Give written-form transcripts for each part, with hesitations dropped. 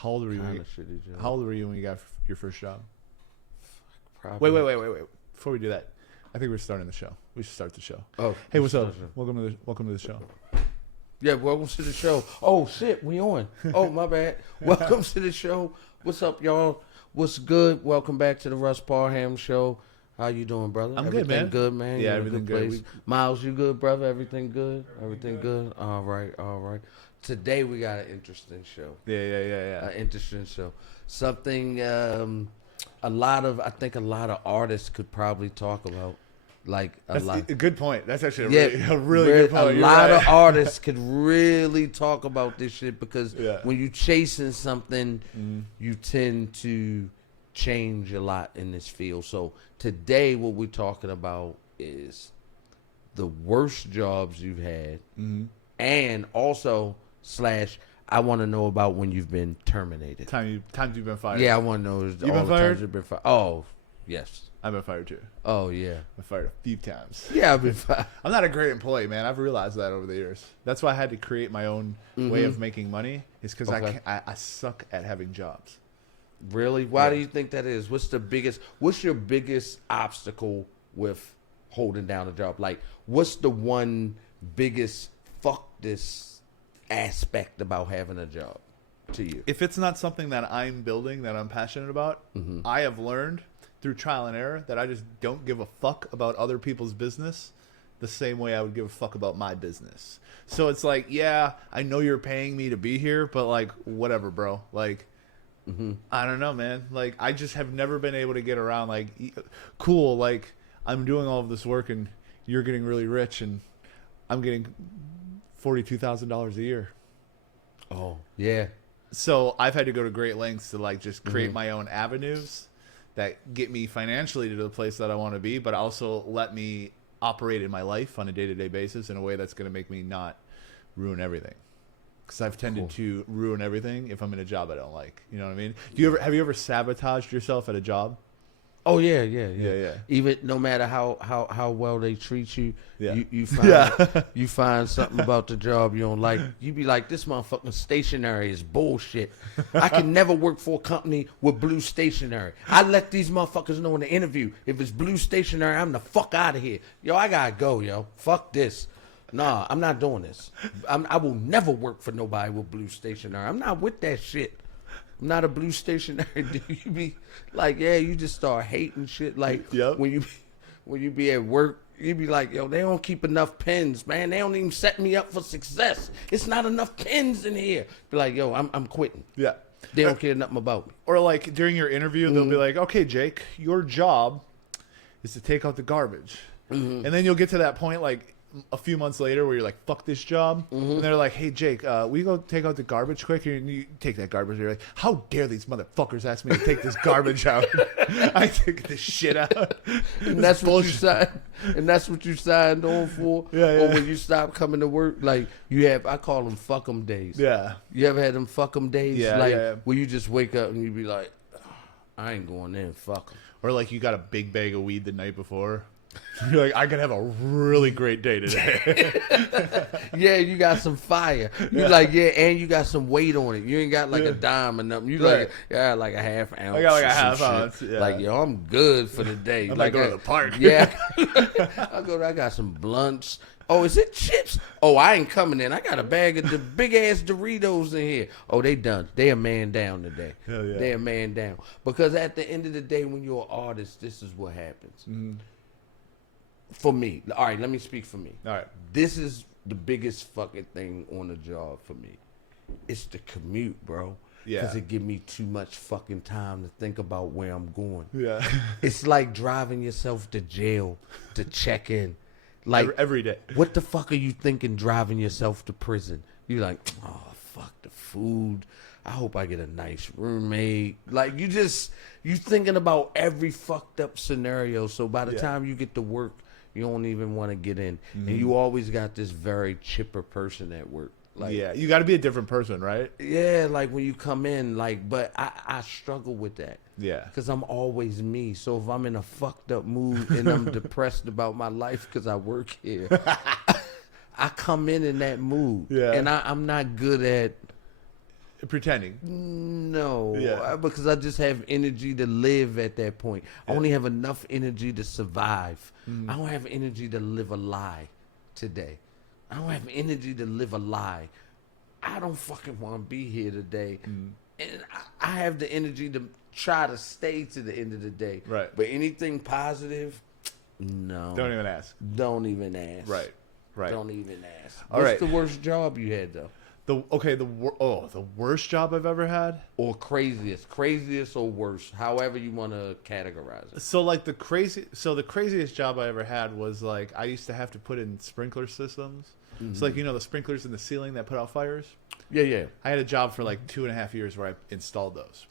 How old were you? Kind of shitty job. How old were you when you got your first job? Probably. Wait. Before we do that, I think we're starting the show. We should start the show. Oh, hey, what's up? Welcome to the show. Yeah, welcome to the show. Oh shit, we on. Oh my bad. Welcome to the show. What's up, y'all? What's good? Welcome back to the Russ Parham Show. How you doing, brother? I'm everything good, man. Yeah, everything good. Miles, you good, brother? Everything good? Everything good? All right. Today we got an interesting show. Yeah. An interesting show. Something I think a lot of artists could probably talk about. That's a good point. That's actually a really good point. A lot of artists could really talk about this shit because when you're chasing something, you tend to change a lot in this field. So today what we're talking about is the worst jobs you've had, and also I want to know about when you've been terminated. Times you've been fired. Yeah, I want to know you've been fired? times you've been fired. Oh, yes. I've been fired too. Oh, yeah. I've been fired a few times. Yeah, I've been fired. I'm not a great employee, man. I've realized that over the years. That's why I had to create my own way of making money, is because I suck at having jobs. Really? Why do you think that is? What's your biggest obstacle with holding down a job? Like, what's the one biggest fuck this aspect about having a job to you? If it's not something that I'm building, that I'm passionate about, I have learned through trial and error that I just don't give a fuck about other people's business the same way I would give a fuck about my business. So it's like, yeah, I know you're paying me to be here, but like, whatever, bro. Like, I don't know, man. Like, I just have never been able to get around, like, cool, like, I'm doing all of this work and you're getting really rich and I'm getting $42,000 a year. Oh, yeah. So I've had to go to great lengths to, like, just create my own avenues that get me financially to the place that I want to be, but also let me operate in my life on a day-to-day basis in a way that's going to make me not ruin everything. Because I've tended to ruin everything if I'm in a job I don't like. You know what I mean? Have you ever sabotaged yourself at a job? Oh yeah. Even no matter how well they treat you, you find something about the job you don't like. You be like, this motherfucking stationery is bullshit. I can never work for a company with blue stationery. I let these motherfuckers know in the interview, if it's blue stationery, I'm the fuck out of here. Yo, I gotta go, yo. Fuck this. Nah, I'm not doing this. I will never work for nobody with blue stationery. I'm not with that shit. I'm not a blue stationery dude. You be like, you just start hating shit. Like, when you be at work, you be like, yo, they don't keep enough pens, man. They don't even set me up for success. It's not enough pens in here. Be like, yo, I'm quitting. Yeah. They don't care nothing about me. Or like during your interview, they'll be like, okay, Jake, your job is to take out the garbage. And then you'll get to that point, like, a few months later where you're like, fuck this job. And they're like, hey, Jake, we go take out the garbage quick. And you take that garbage. And you're like, how dare these motherfuckers ask me to take this garbage out? I take this shit out. And that's what you signed. And that's what you signed on for. Yeah. Or when you stop coming to work, like I call them fuck 'em days. Yeah. You ever had them fuck 'em days? Yeah. Where you just wake up and you be like, I ain't going in, fuck 'em. Or like you got a big bag of weed the night before. You're like, I could have a really great day today. Yeah, you got some fire. You like, and you got some weight on it. You ain't got like a dime or nothing. You like a half ounce. I got like a half ounce. Yeah. Like, yo, I'm good for the day. I'm like going to the park. Yeah. I got some blunts. Oh, is it chips? Oh, I ain't coming in. I got a bag of the big ass Doritos in here. Oh, they done. They a man down today. Hell yeah. They a man down. Because at the end of the day, when you're an artist, this is what happens. For me. All right, let me speak for me. All right. This is the biggest fucking thing on the job for me. It's the commute, bro. Yeah. Because it give me too much fucking time to think about where I'm going. Yeah. It's like driving yourself to jail to check in. Like every day. What the fuck are you thinking driving yourself to prison? You're like, oh, fuck the food. I hope I get a nice roommate. Like, you thinking about every fucked up scenario. So by the time you get to work, you don't even want to get in. And you always got this very chipper person at work. Like, yeah, you got to be a different person, right? Yeah, like when you come in, like, but I struggle with that. Yeah. Because I'm always me. So if I'm in a fucked up mood and I'm depressed about my life because I work here, I come in that mood. Yeah. And I'm not good at Pretending. No, because I just have energy to live at that point. I only have enough energy to survive. I don't have energy to live a lie today. I don't have energy to live a lie. I don't fucking want to be here today. And I have the energy to try to stay to the end of the day. Right. But anything positive, no. Don't even ask. Don't even ask. Right. Don't even ask. What's the worst job you had, though? The worst job I've ever had, or craziest or worst, however you want to categorize it. So like the craziest job I ever had was like I used to have to put in sprinkler systems. So like the sprinklers in the ceiling that put out fires. Yeah. I had a job for like 2.5 years where I installed those.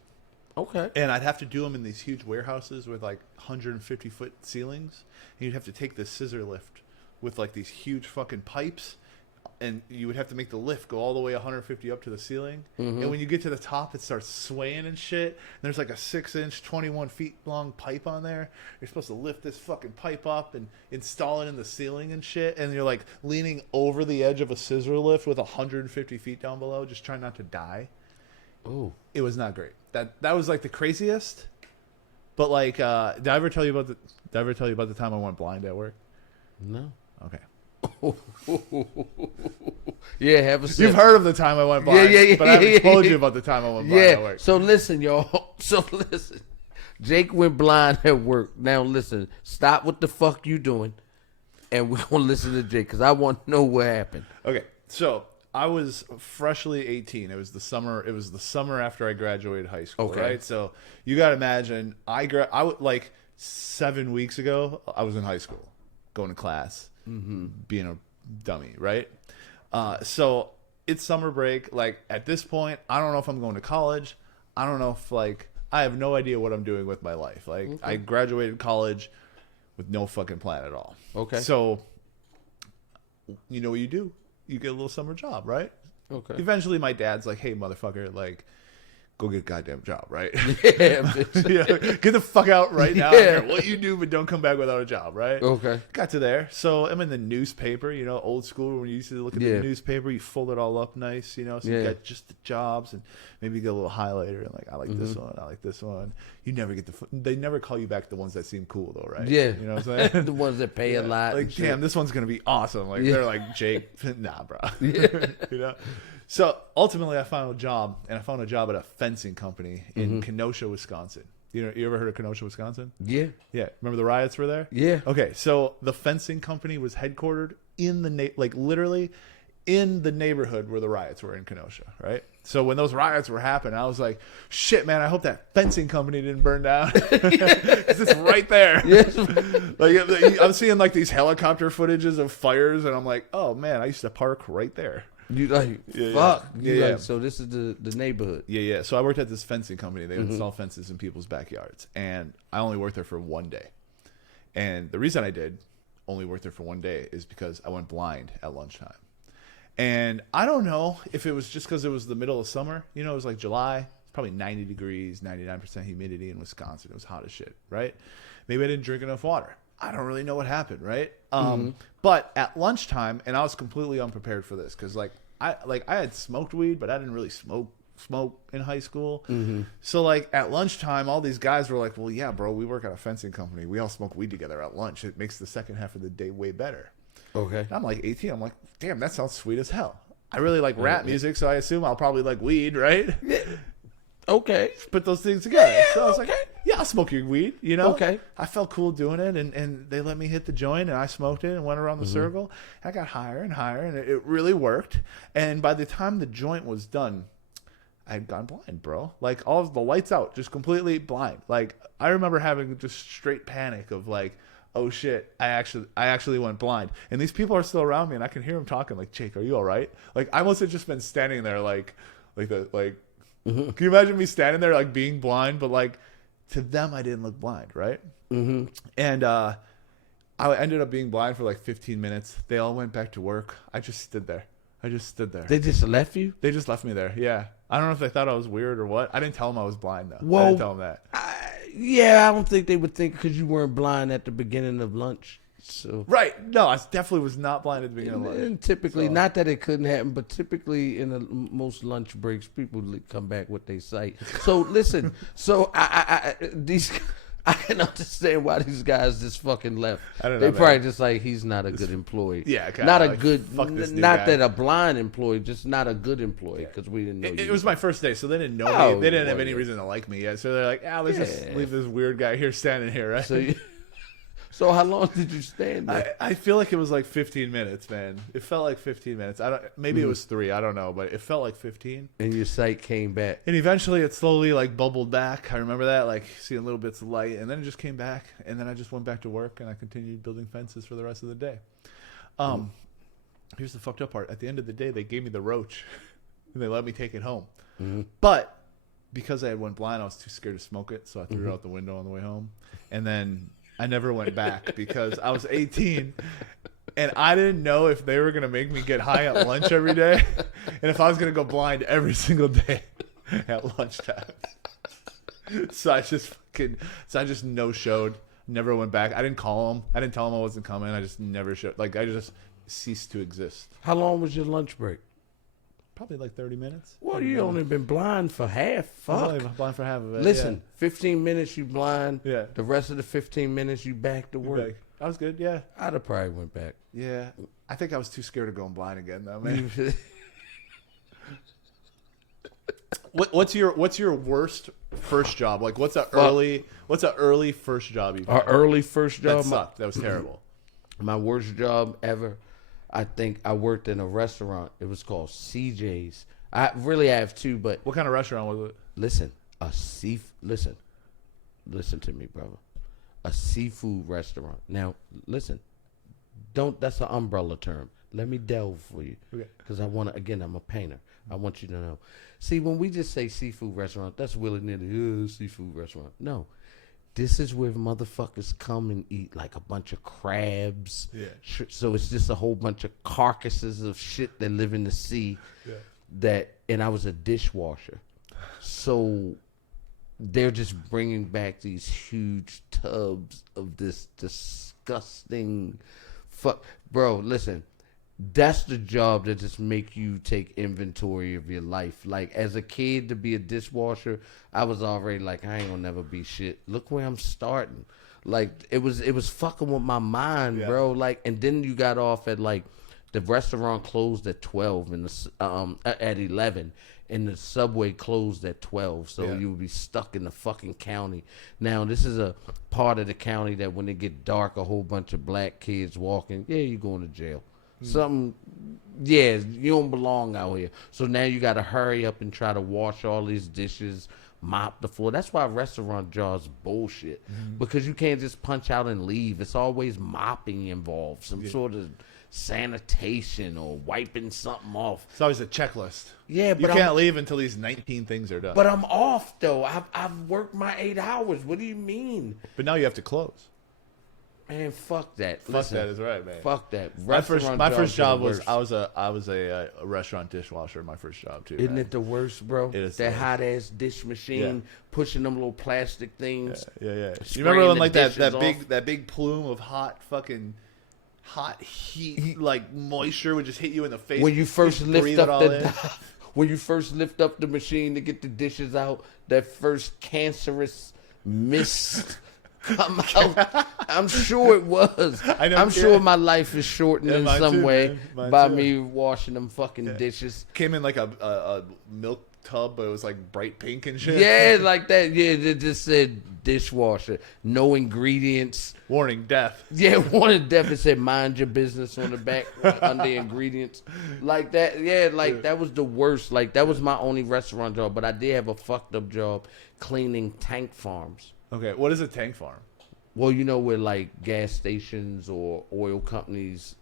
Okay. And I'd have to do them in these huge warehouses with like 150-foot ceilings, and you'd have to take this scissor lift with like these huge fucking pipes. And you would have to make the lift go all the way 150 up to the ceiling. And when you get to the top, it starts swaying and shit. And there's like a 6-inch, 21 feet long pipe on there. You're supposed to lift this fucking pipe up and install it in the ceiling and shit. And you're like leaning over the edge of a scissor lift with 150 feet down below, just trying not to die. Oh, it was not great. That was like the craziest. But like, did I ever tell you about the time I went blind at work? No. Okay. Yeah, have a sip. You've heard of the time I went blind, but I haven't told you about the time I went blind at work. So listen, y'all. Jake went blind at work. Now listen, stop what the fuck you doing, and we're gonna listen to Jake because I want to know what happened. Okay, so I was freshly 18. It was the summer. It was the summer after I graduated high school. Okay. Right. So you got to imagine, like 7 weeks ago, I was in high school, going to class. Being a dummy, right? So it's summer break. Like at this point, I don't know if I'm going to college. I don't know if I have no idea what I'm doing with my life. Like I graduated college with no fucking plan at all. Okay. So you know what you do? You get a little summer job, right? Okay. Eventually my dad's like, hey motherfucker, like go get a goddamn job, right? Yeah, bitch. Get the fuck out right now. I don't care what you do, but don't come back without a job, right? Okay. Got to there. So I'm in the newspaper, old school when you used to look at the newspaper, you fold it all up nice, so you got just the jobs and maybe you get a little highlighter and like, I like this one, I like this one. You never get they never call you back the ones that seem cool though, right? Yeah. You know what I'm saying? The ones that pay a lot. Like, damn, this one's going to be awesome. Like, they're like, Jake, nah, bro. Yeah. So ultimately, I found a job, and I found a job at a fencing company in Kenosha, Wisconsin. You ever heard of Kenosha, Wisconsin? Yeah. Yeah. Remember the riots were there? Yeah. Okay, so the fencing company was headquartered in the literally in the neighborhood where the riots were in Kenosha, right? So when those riots were happening, I was like, shit, man, I hope that fencing company didn't burn down. It's just right there. Yes. Like I'm seeing like these helicopter footages of fires, and I'm like, oh man, I used to park right there. You like, fuck. Yeah. So this is the neighborhood. Yeah. So I worked at this fencing company. They install fences in people's backyards. And I only worked there for one day. And the reason I did only work there for one day is because I went blind at lunchtime. And I don't know if it was just because it was the middle of summer. It was like July. It's probably 90 degrees, 99% humidity in Wisconsin. It was hot as shit, right? Maybe I didn't drink enough water. I don't really know what happened, right? But at lunchtime, and I was completely unprepared for this because I had smoked weed, but I didn't really smoke in high school. So like at lunchtime, all these guys were like, "Well, yeah, bro, we work at a fencing company. We all smoke weed together at lunch. It makes the second half of the day way better." Okay. And I'm like 18. I'm like, damn, that sounds sweet as hell. I really like rap music, so I assume I'll probably like weed, right? Yeah. Okay. Put those things together. Yeah, so I was like, yeah, I'll smoke your weed, Okay. I felt cool doing it, and they let me hit the joint, and I smoked it and went around the circle. I got higher and higher, and it really worked. And by the time the joint was done, I had gone blind, bro. Like, all of the lights out, just completely blind. Like, I remember having just straight panic of like, oh shit, I actually went blind. And these people are still around me, and I can hear them talking like, Jake, are you all right? Like, I must have just been standing there Can you imagine me standing there like being blind, but like to them I didn't look blind, right? And I ended up being blind for like 15 minutes. They all went back to work. I just stood there. They just left you? They just left me there. Yeah. I don't know if they thought I was weird or what. I didn't tell them I was blind though. I didn't tell them that. I don't think they would think because you weren't blind at the beginning of lunch. So right. No, I definitely was not blind at the beginning of lunch. And typically, not that it couldn't happen, but typically in most lunch breaks, people come back with their sight. So listen, so I can understand why these guys just fucking left. I don't know. They probably just like, he's not a good employee. Yeah, not a like, good. Not that a blind employee, just not a good employee because we didn't know. It was my first day, so they didn't know me. They didn't have any reason to like me yet. So they're like, let's just leave this weird guy here standing here, right? So how long did you stand there? I feel like it was like 15 minutes, man. It felt like 15 minutes. Maybe it was 3. I don't know, but it felt like 15. And your sight came back. And eventually, it slowly like bubbled back. I remember that, like seeing little bits of light, and then it just came back. And then I just went back to work, and I continued building fences for the rest of the day. Here's the fucked up part. At the end of the day, they gave me the roach, and they let me take it home. Mm-hmm. But because I had went blind, I was too scared to smoke it, so I threw it out the window on the way home. And then I never went back because I was 18 and I didn't know if they were going to make me get high at lunch every day and if I was going to go blind every single day at lunchtime. So I just no-showed, never went back. I didn't call them. I didn't tell them I wasn't coming. I just never showed. Like, I just ceased to exist. How long was your lunch break? Probably like 30 minutes. Well, you only been blind for half. Fuck. I was only blind for half of it. Listen, 15 minutes you blind. Yeah. The rest of the 15 minutes you back to work. I was good, yeah. I'd have probably went back. Yeah. I think I was too scared of going blind again, though, man. What's your worst first job? Like, what's a early first job you've had? Early first job? That sucked. That was terrible. My worst job ever. I think I worked in a restaurant. It was called CJ's. I really have 2, but what kind of restaurant was it? Listen, listen to me, brother. A seafood restaurant. Now, listen. That's an umbrella term. Let me delve for you. Okay. Because I'm a painter. I want you to know. See, when we just say seafood restaurant, that's willy-nilly, seafood restaurant. No. This is where motherfuckers come and eat like a bunch of crabs. Yeah. So it's just a whole bunch of carcasses of shit that live in the sea. Yeah. And I was a dishwasher. So they're just bringing back these huge tubs of this disgusting Bro, listen. That's the job that just make you take inventory of your life. Like, as a kid, to be a dishwasher, I was already like, I ain't gonna never be shit. Look where I'm starting. Like, it was fucking with my mind, bro. Like, and then you got off at like, the restaurant closed at 12 and at 11, and the subway closed at 12. So you would be stuck in the fucking county. Now, this is a part of the county that when it get dark, a whole bunch of black kids walking. Yeah, you going to jail. Something, you don't belong out here. So now you got to hurry up and try to wash all these dishes, mop the floor. That's why restaurant jobs bullshit. Because you can't just punch out and leave. It's always mopping involved, some sort of sanitation or wiping something off. It's always a checklist. Yeah, but you can't leave until these 19 things are done. But I'm off though. I've worked my 8 hours. What do you mean? But now you have to close. Man, fuck that. Fuck that is right, man. Fuck that. My first job was I was a restaurant dishwasher. My first job too. Isn't it the worst, bro? It is that hot ass dish machine pushing them little plastic things. Yeah. You remember when like that big plume of hot heat like moisture would just hit you in the face when you first lift up the machine to get the dishes out? That first cancerous mist. Come out. I'm sure it was. I'm sure my life is shortened in some way by me washing them fucking dishes. Came in like a milk tub, but it was like bright pink and shit. Yeah, like that. Yeah, it just said dishwasher. No ingredients. Warning, death. Yeah, warning, death. It said mind your business on the back under ingredients. Like that. Yeah, like that was the worst. Like that was my only restaurant job, but I did have a fucked up job cleaning tank farms. Okay, what is a tank farm? Well, you know where like gas stations or oil companies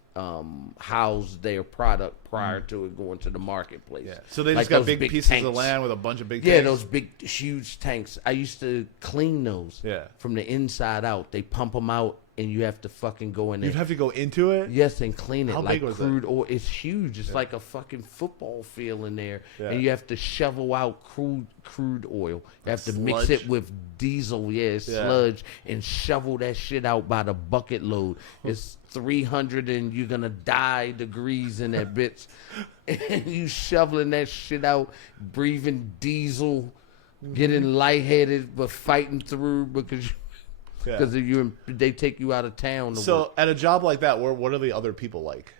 house their product prior to it going to the marketplace. Yeah. So they just got big pieces of land with a bunch of big tanks? Yeah, those big, huge tanks. I used to clean those from the inside out. They pump them out and you have to fucking go in there. You'd have to go into it? Yes, and clean it. How like big was crude oil. It's huge. It's like a fucking football field in there. Yeah. And you have to shovel out crude oil. You have to mix Sludge? it with diesel, sludge, and shovel that shit out by the bucket load. It's 300 and you're going to die degrees in that bitch. And you shoveling that shit out, breathing diesel, getting lightheaded, but fighting through because they take you out of town. So work. at a job like that, what are the other people like?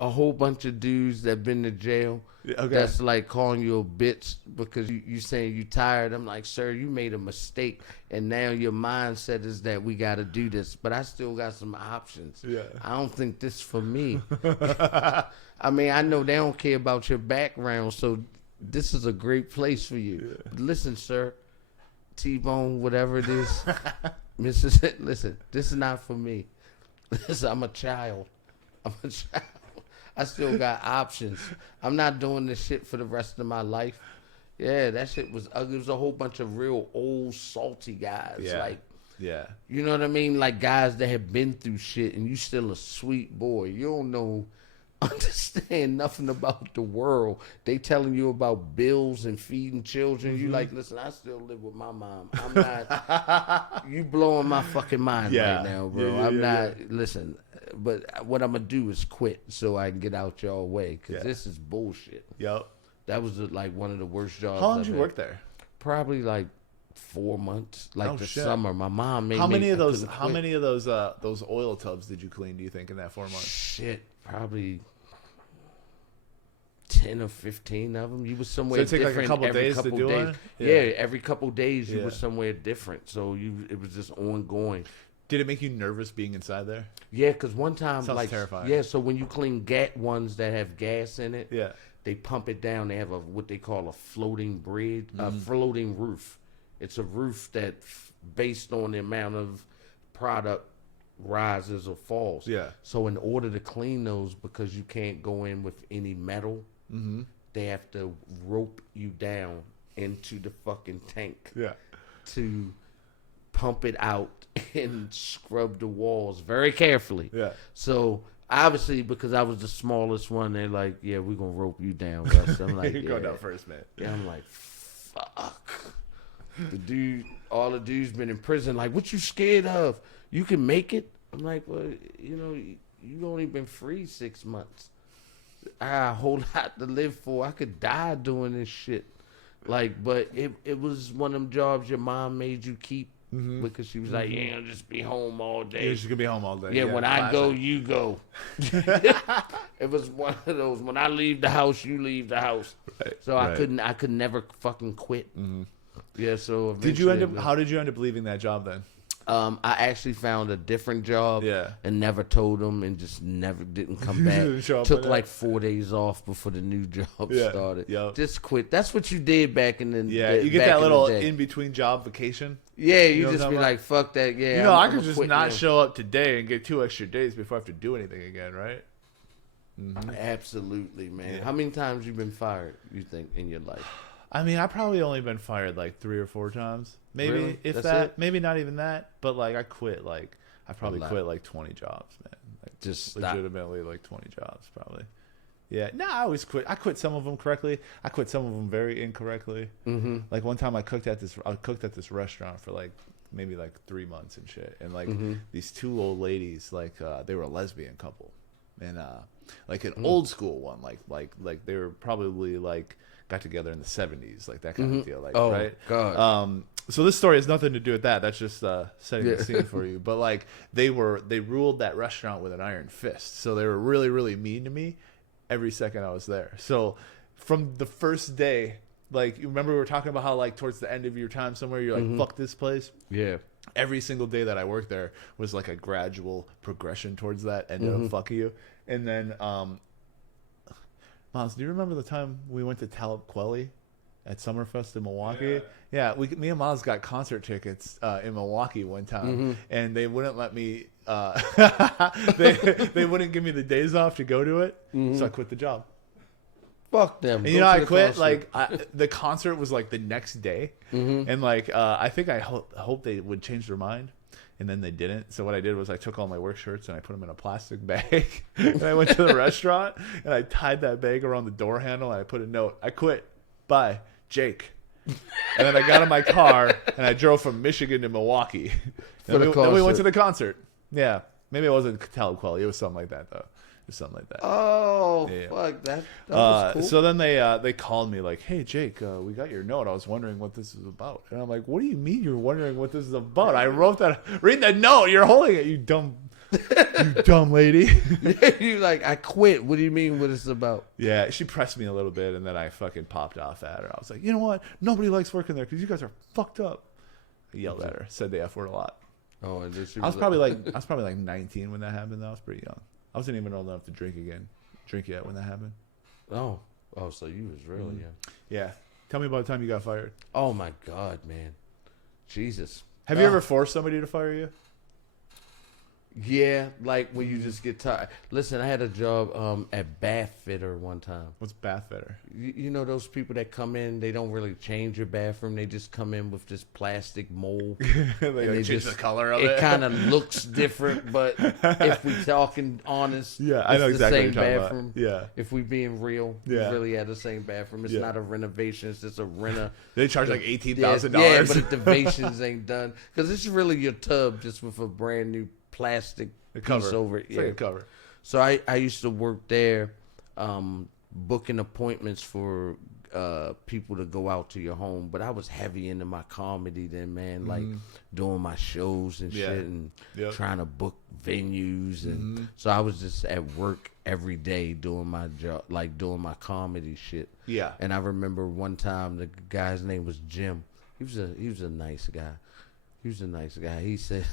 A whole bunch of dudes that been to jail. Okay. That's like calling you a bitch because you saying you tired. I'm like, sir, you made a mistake, and now your mindset is that we got to do this. But I still got some options. Yeah. I don't think this for me. I mean, I know they don't care about your background, so this is a great place for you. Yeah. Listen, sir, T-Bone, whatever it is, listen, this is not for me. Listen, I'm a child. I still got options. I'm not doing this shit for the rest of my life. Yeah, that shit was ugly. It was a whole bunch of real old salty guys. Yeah. You know what I mean? Like guys that have been through shit and you still a sweet boy. You don't understand nothing about the world. They telling you about bills and feeding children. You like, listen, I still live with my mom. I'm not. You blowing my fucking mind right now, bro. I'm not. Listen, but what I'm gonna do is quit so I can get out y'all way because this is bullshit. Yep. That was like one of the worst jobs. How long did you work there? Probably like 4 months, like summer. My mom made. How many of those oil tubs did you clean? Do you think in that 4 months? Shit, probably 10 or 15 of them. You was somewhere so it different. Like a couple every days couple to do days. it? Yeah, every couple days you were somewhere different. So it was just ongoing. Did it make you nervous being inside there? Yeah, because one time, sounds terrifying. Yeah, so when you clean ones that have gas in it, yeah, they pump it down. They have what they call a floating bridge, a floating roof. It's a roof that, based on the amount of product, rises or falls. Yeah. So in order to clean those, because you can't go in with any metal, they have to rope you down into the fucking tank. Yeah. To pump it out and scrub the walls very carefully. Yeah. So obviously, because I was the smallest one, they're like, "Yeah, we're gonna rope you down, Russ." I'm like, "You go down first, man." Yeah, I'm like, "Fuck." All the dudes been in prison. Like, what you scared of? You can make it. I'm like, well, you only been free 6 months. I got a whole lot to live for. I could die doing this shit. Like, but it was one of them jobs your mom made you keep. Because she was like, "Yeah, I'll just be home all day." Yeah, she's gonna be home all day. Yeah, when I go, you go. It was one of those. When I leave the house, you leave the house. Right, so I could never fucking quit. Yeah. So how did you end up leaving that job then? I actually found a different job. Yeah. And never told them, and just never didn't come back. Took like 4 days off before the new job started. Yep. Just quit. That's what you did back in the you get that little in between job vacation. Yeah, you just be like, fuck that. Yeah, I could just not show up today and get 2 extra days before I have to do anything again, right? Absolutely, man. Yeah. How many times you been fired, you think, in your life? I mean, I probably only been fired like 3 or 4 times. Maybe, really? if That's that. it? Maybe not even that. But like, I quit like, I probably quit like 20 jobs, man. Like, just legitimately like 20 jobs, probably. Yeah, no, I always quit. I quit some of them correctly. I quit some of them very incorrectly. Like one time, I cooked at this restaurant for like maybe like 3 months and shit. And like these 2 old ladies, like they were a lesbian couple, and like an old school one, like they were probably like got together in the 70s, like that kind of deal, like right. God. So this story has nothing to do with that. That's just setting the scene for you. But like they ruled that restaurant with an iron fist. So they were really, really mean to me every second I was there. So from the first day, like, you remember we were talking about how like towards the end of your time somewhere you're like, fuck this place. Yeah. Every single day that I worked there was like a gradual progression towards that end of fuck you. And then Miles, do you remember the time we went to Talib Kweli at Summerfest in Milwaukee? Yeah, me and Miles got concert tickets in Milwaukee one time, and they wouldn't let me. They wouldn't give me the days off to go to it, so I quit the job. Fuck them. And I quit. Concert. Like the concert was like the next day, and like I think I hope they would change their mind And then they didn't. So what I did was I took all my work shirts and I put them in a plastic bag. And I went to the restaurant and I tied that bag around the door handle and I put a note. I quit. Bye, Jake. And then I got in my car and I drove from Michigan to Milwaukee. And then we went to the concert. Yeah. Maybe it wasn't Talib Kweli. It was something like that, though. Something like that. Oh, yeah. Fuck. That was cool. So then they called me like, hey, Jake, we got your note. I was wondering what this is about. And I'm like, what do you mean you're wondering what this is about? I wrote that. Read the note. You're holding it, you dumb lady. You like, I quit. What do you mean what it's about? Yeah, she pressed me a little bit, and then I fucking popped off at her. I was like, you know what? Nobody likes working there because you guys are fucked up. I yelled at her. Said the F word a lot. Oh, and then I was probably like 19 when that happened. Though I was pretty young. I wasn't even old enough to drink yet when that happened. Oh, so you was really young. Yeah. Tell me about the time you got fired. Oh my God, man. Jesus. Have you ever forced somebody to fire you? Yeah, like when you just get tired. Listen, I had a job at Bath Fitter one time. What's Bath Fitter? You know those people that come in, they don't really change your bathroom. They just come in with this plastic mold. they change the color of it. It kind of looks different, but if we talking honest, yeah, I know exactly the same bathroom. Yeah. If we being real, we really had the same bathroom. It's not a renovation. It's just a renter. They charge like $18,000. Yeah, but the renovations ain't done. Because it's really your tub just with a brand new plastic piece over it. It's like a cover. So I used to work there, booking appointments for people to go out to your home. But I was heavy into my comedy then, man. Like doing my shows and shit and trying to book venues. And so I was just at work every day doing my job, like doing my comedy shit. Yeah. And I remember one time the guy's name was Jim. He was a nice guy. He said...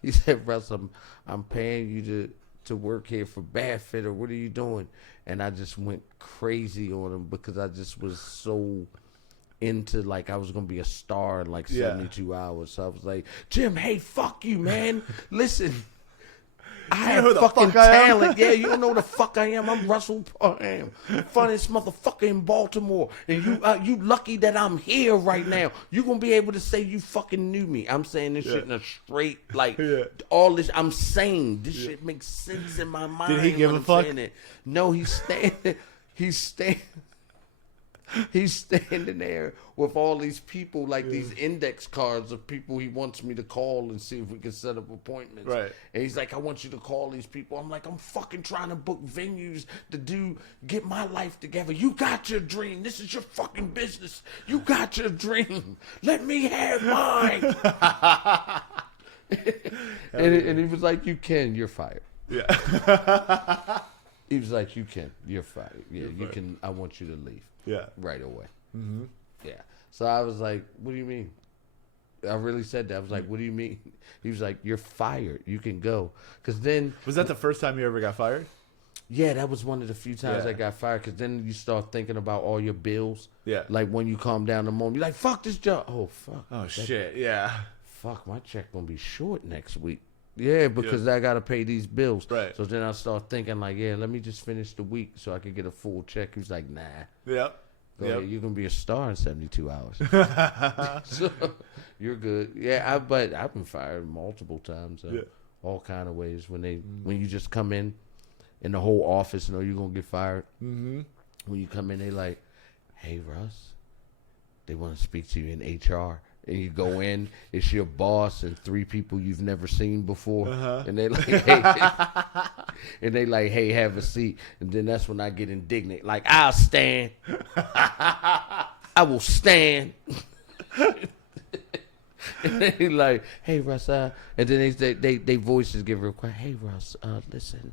He said, Russ, I'm paying you to work here for Bath Fitter. What are you doing? And I just went crazy on him because I just was so into, like, I was going to be a star in, like, 72 hours. So I was like, Jim, hey, fuck you, man. Listen, I have fucking talent. Yeah, you don't know who the fuck I am. I'm Russell Parham, funniest motherfucker in Baltimore. And you lucky that I'm here right now. You gonna be able to say you fucking knew me. I'm saying this shit in a straight, like, all this. I'm saying this shit makes sense in my mind. Did he give a fuck? No, he's standing. He's standing there with all these people, like these index cards of people he wants me to call and see if we can set up appointments. Right. And he's like, I want you to call these people. I'm like, I'm fucking trying to book venues to get my life together. You got your dream. This is your fucking business. You got your dream. Let me have mine. and he was like, you can. You're fired. Yeah. He was like, you can. You're fired. Yeah, you can. I want you to leave. Yeah. Right away. Mm-hmm. Yeah. So I was like, what do you mean? I really said that. I was like, what do you mean? He was like, you're fired. You can go. Because then... Was that the first time you ever got fired? Yeah, that was one of the few times I got fired. Because then you start thinking about all your bills. Yeah. Like when you calm down the moment, you're like, fuck this job. Oh, fuck. Oh, shit. Yeah. Fuck, my check going to be short next week. Yeah, because I got to pay these bills. Right. So then I start thinking like, let me just finish the week so I can get a full check. He was like, nah. Yep. You're going to be a star in 72 hours. So you're good. Yeah, but I've been fired multiple times. All kind of ways. When you just come in the whole office know you're going to get fired. Mm-hmm. When you come in, they like, hey, Russ, they want to speak to you in HR. And you go in, it's your boss and three people you've never seen before, and they like, hey, have a seat. And then that's when I get indignant, like, I'll stand, I will stand. And they like, hey Russ, and then they voices get real quiet. Hey Russ, listen.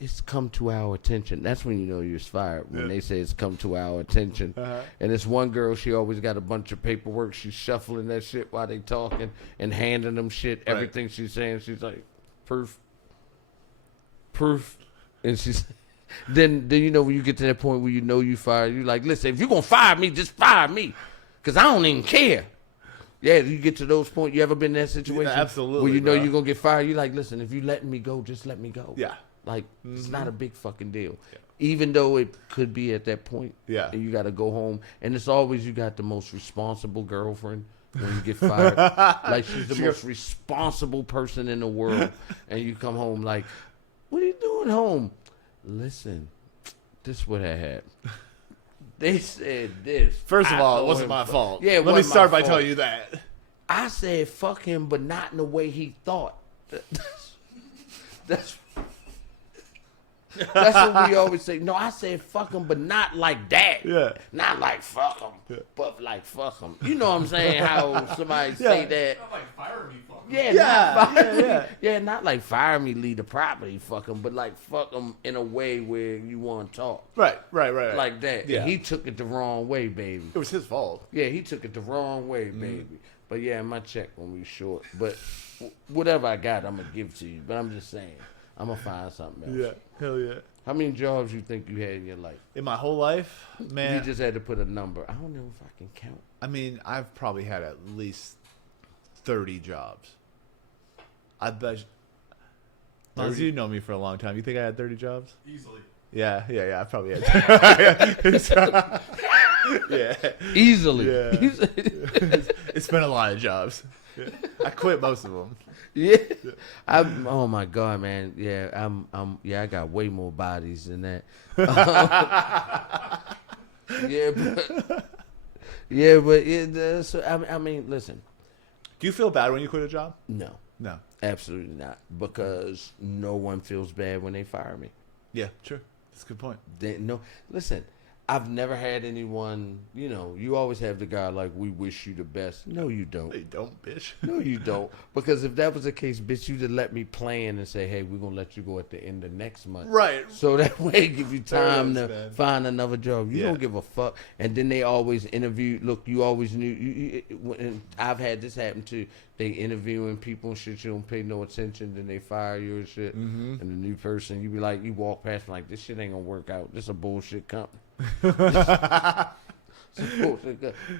It's come to our attention. That's when you know you're fired. When they say it's come to our attention. And this one girl, she always got a bunch of paperwork. She's shuffling that shit while they talking and handing them shit. Right. Everything she's saying, she's like, proof. And she's then you know when you get to that point where you know you fired, you're like, listen, if you're gonna fire me, just fire me, because I don't even care. Yeah, you get to those points. You ever been in that situation? Yeah, absolutely. Where you know you're gonna get fired. You're like, listen, if you letting me go, just let me go. Yeah. Like, it's not a big fucking deal. Yeah. Even though it could be at that point. Yeah. And you got to go home. And it's always you got the most responsible girlfriend. when you get fired. Like she's the most responsible person in the world. And you come home like, what are you doing home? Listen, this what had happened. They said this. First of all, it wasn't my fault. Yeah, let me start by telling you that. I said fuck him, but not in the way he thought. That's what we always say. No, I said fuck him, but not like that. Yeah. Not like fuck him, but like fuck him. You know what I'm saying? How somebody say that. Not like fire me, fuck him. Yeah, not fire me. Yeah, not like fire me, leave the property, fuck him, but like fuck him in a way where you want to talk. Right. Like that. Yeah. And he took it the wrong way, baby. It was his fault. Yeah, he took it the wrong way, baby. But yeah, my check gonna be short. But whatever I got, I'm gonna give to you. But I'm just saying, I'm gonna find something else. Yeah, hell yeah. How many jobs you think you had in your life? In my whole life, man. You just had to put a number. I don't know if I can count. I mean, I've probably had at least 30 jobs. I bet. Lance, you know me for a long time. You think I had 30 jobs? Easily. Yeah. I probably had. Yeah. Easily. Yeah. It's been a lot of jobs. Yeah. I quit most of them. Yeah. Oh my God, man. Yeah, I got way more bodies than that. So I mean, listen. Do you feel bad when you quit a job? No, absolutely not. Because no one feels bad when they fire me. Yeah, true. That's a good point. Listen. I've never had anyone, you always have the guy like, we wish you the best. No, you don't. No, you don't, bitch. No, you don't. Because if that was the case, bitch, you'd have let me plan and say, hey, we're going to let you go at the end of next month. Right. So that way give you time to find another job. You don't give a fuck. And then they always interview. Look, you always knew. And I've had this happen too. They interviewing people and shit. You don't pay no attention. Then they fire you and shit. Mm-hmm. And the new person, you be like, you walk past like, this shit ain't going to work out. This is a bullshit company.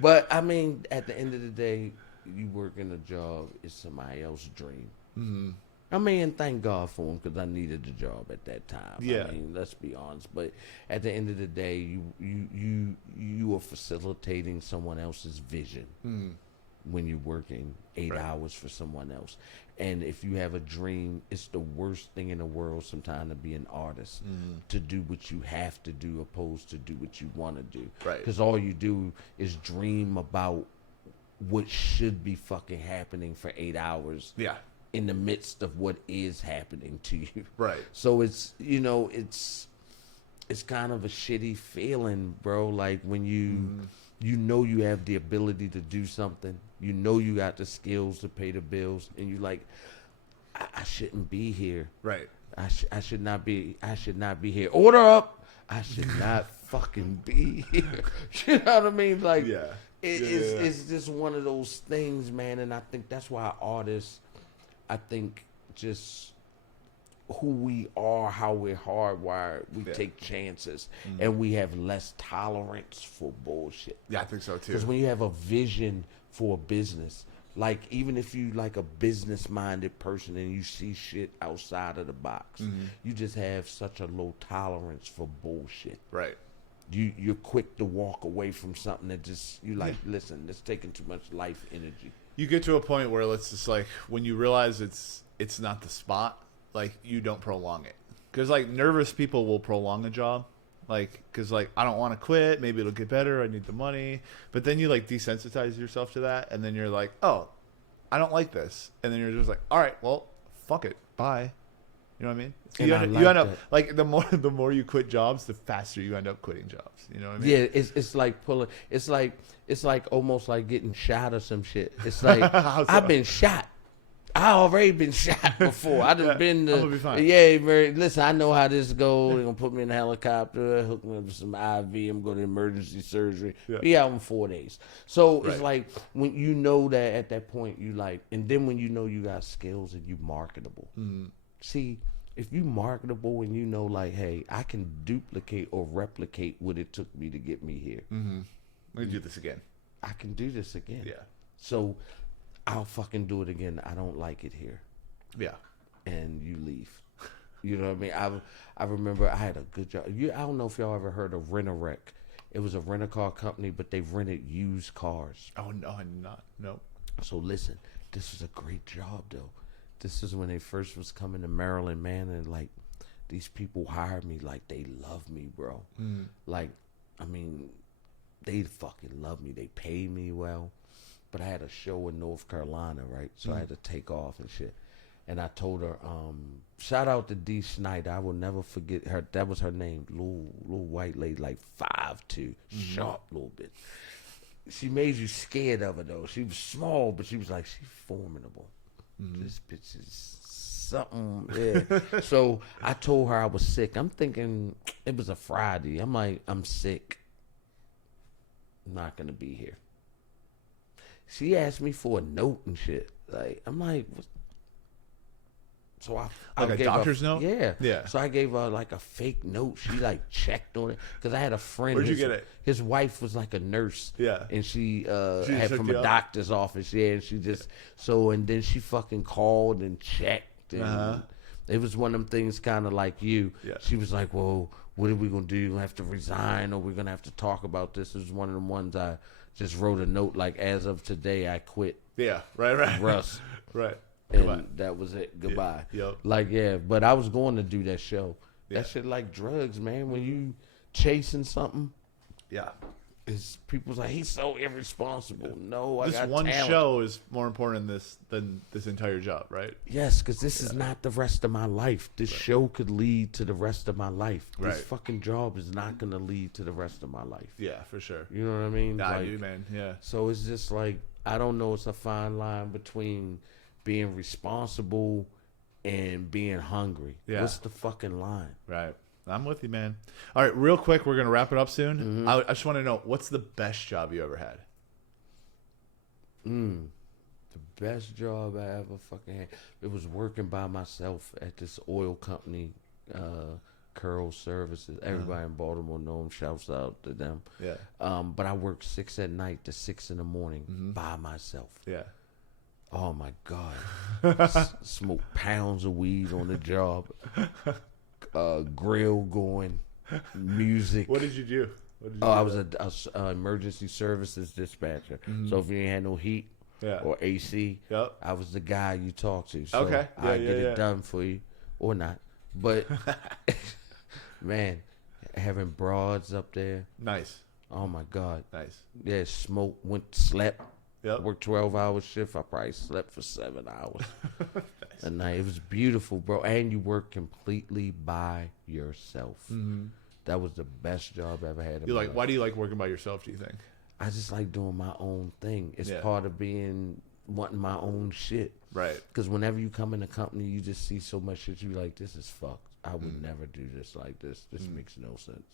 But I mean, at the end of the day, you work in a job, it's somebody else's dream. Mm-hmm. I mean, thank God for him because I needed the job at that time. Yeah. I mean, let's be honest. But at the end of the day, you are facilitating someone else's vision when you're working 8 hours for someone else. And if you have a dream, it's the worst thing in the world sometimes to be an artist, to do what you have to do opposed to do what you want to do. Right. Because all you do is dream about what should be fucking happening for 8 hours. Yeah. In the midst of what is happening to you. Right. So it's, it's kind of a shitty feeling, bro. Like when you have the ability to do something, you got the skills to pay the bills, and you like, I shouldn't be here. Right. I should not be here. Order up. I should not fucking be here. You know what I mean? Like, it's just one of those things, man. And I think that's why artists, just who we are, how we're hardwired, we take chances, and we have less tolerance for bullshit. Yeah, I think so too. Because when you have a vision for a business, like even if you like a business-minded person and you see shit outside of the box, you just have such a low tolerance for bullshit. Right. You're quick to walk away from something that just listen, it's taking too much life energy. You get to a point where it's just like when you realize it's not the spot, like you don't prolong it. Because like nervous people will prolong a job, like because like I don't want to quit. Maybe it'll get better. I need the money. But then you like desensitize yourself to that, and then you're like, oh, I don't like this, and then you're just like, all right, well, fuck it, bye. You know what I mean? So you end up like the more you quit jobs, the faster you end up quitting jobs. You know what I mean? Yeah, it's like pulling. It's like almost like getting shot or some shit. It's like I've been shot. I already been shot before. I done been to. I'm gonna be fine. Yeah, listen, I know how this goes. They're gonna put me in a helicopter, hook me up with some IV. I'm going to emergency surgery. Yeah. Be out in 4 days. So it's like when you know that at that point you like, and then when you know you got skills and you marketable. See, if you marketable and you know like, hey, I can duplicate or replicate what it took me to get me here. Let me do this again. I can do this again. Yeah. So I'll fucking do it again. I don't like it here. Yeah. And you leave. You know what I mean? I remember I had a good job. I don't know if y'all ever heard of Rent-A-Wreck. It was a rent-a-car company, but they rented used cars. Oh no, I'm not. Nope. So listen, this was a great job though. This is when they first was coming to Maryland, man, and like these people hired me like they love me, bro. Like, I mean, they fucking love me. They paid me well. But I had a show in North Carolina, right? So I had to take off and shit. And I told her, shout out to D. Snyder. I will never forget her. That was her name. Little white lady, like 5'2", sharp little bitch. She made you scared of her, though. She was small, but she was like, she's formidable. This bitch is something. Yeah. So I told her I was sick. I'm thinking it was a Friday. I'm like, I'm sick. I'm not going to be here. She asked me for a note and shit. Like, I'm like, what? So I like a doctor's note? Yeah. Yeah. So I gave her like a fake note. She like checked on it. Because I had a friend. Where'd you get it? His wife was like a nurse. Yeah. And she had from a doctor's office. Yeah. And she just, and then she fucking called and checked. And it was one of them things kind of like you. Yeah. She was like, well, what are we going to do? You're going to have to resign or we're going to have to talk about this. It was one of them ones I just wrote a note like, as of today, I quit. Yeah. Right. Russ. Right. And that was it. Goodbye. Yep. Like, yeah, but I was going to do that show. Yeah. That shit like drugs, man. When you chasing something, yeah, it's people's like, he's so irresponsible. No, this I got one talent. show is more important than this entire job, right? Yes, because this is not the rest of my life. This show could lead to the rest of my life. Right. This fucking job is not going to lead to the rest of my life. Yeah, for sure. You know what I mean? Nah, like, I do, man. Yeah. So it's just like, I don't know. It's a fine line between being responsible and being hungry. Yeah. What's the fucking line? Right. I'm with you, man. All right, real quick, we're going to wrap it up soon. I just want to know, what's the best job you ever had? The best job I ever fucking had. It was working by myself at this oil company, Curl Services. Everybody in Baltimore know them. Shouts out to them. Yeah. But I worked 6 at night to 6 in the morning by myself. Yeah. Oh my God. Smoke pounds of weed on the job. Grill going. Music. What did you do? I was a emergency services dispatcher. So if you ain't had no heat or AC, I was the guy you talk to. So I get it done for you or not. But man, having broads up there. Nice. Oh my God. Nice. Yeah, slept. Yep. Worked 12-hour shift. I probably slept for 7 hours. Nice. And it was beautiful, bro. And you work completely by yourself. That was the best job I ever had. Why do you like working by yourself, do you think? I just like doing my own thing. It's part of wanting my own shit. Right. Because whenever you come in a company, you just see so much shit. You be like, this is fucked. I would never do this like this. This makes no sense.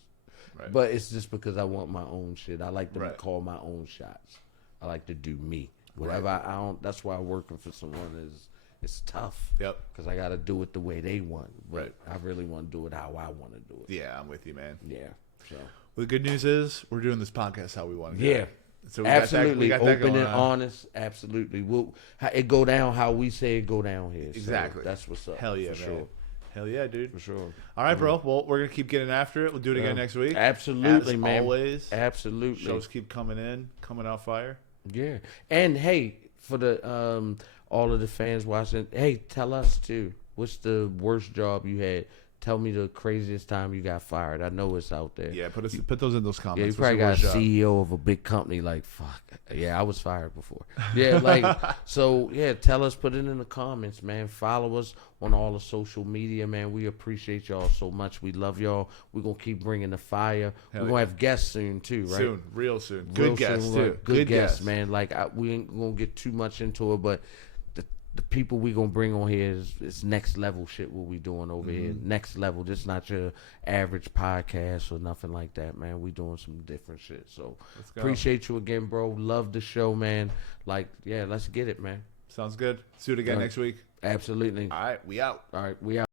Right. But it's just because I want my own shit. I like to call my own shots. I like to do me. Whatever I don't. That's why working for someone it's tough. Yep. Because I got to do it the way they want. But I really want to do it how I want to do it. Yeah, I'm with you, man. Yeah. So. Well, the good news is we're doing this podcast how we want to do it. So absolutely open and honest. Absolutely. It go down how we say it go down here. Exactly. So that's what's up. Hell yeah, for man. Sure. Hell yeah, dude. For sure. All right, bro. Well, we're going to keep getting after it. We'll do it again next week. Absolutely, as man. Always. Absolutely. Shows keep coming out fire. Yeah. And hey, for the all of the fans watching, hey, tell us too. What's the worst job you had? Tell me the craziest time you got fired. I know it's out there. Yeah, put those in those comments. Yeah, you probably got a CEO of a big company like, fuck. Yeah, I was fired before. Yeah, tell us, put it in the comments, man. Follow us on all the social media, man. We appreciate y'all so much. We love y'all. We're going to keep bringing the fire. We're going to have guests soon, too, right? Soon, real soon. Good guests, too. Good guests, man. Like, we ain't going to get too much into it, but the people we gonna bring on here is next level shit what we doing over here. Next level. Just not your average podcast or nothing like that, man. We doing some different shit. So appreciate you again, bro. Love the show, man. Like, yeah, let's get it, man. Sounds good. See you again next week. Absolutely. All right, we out. All right, we out.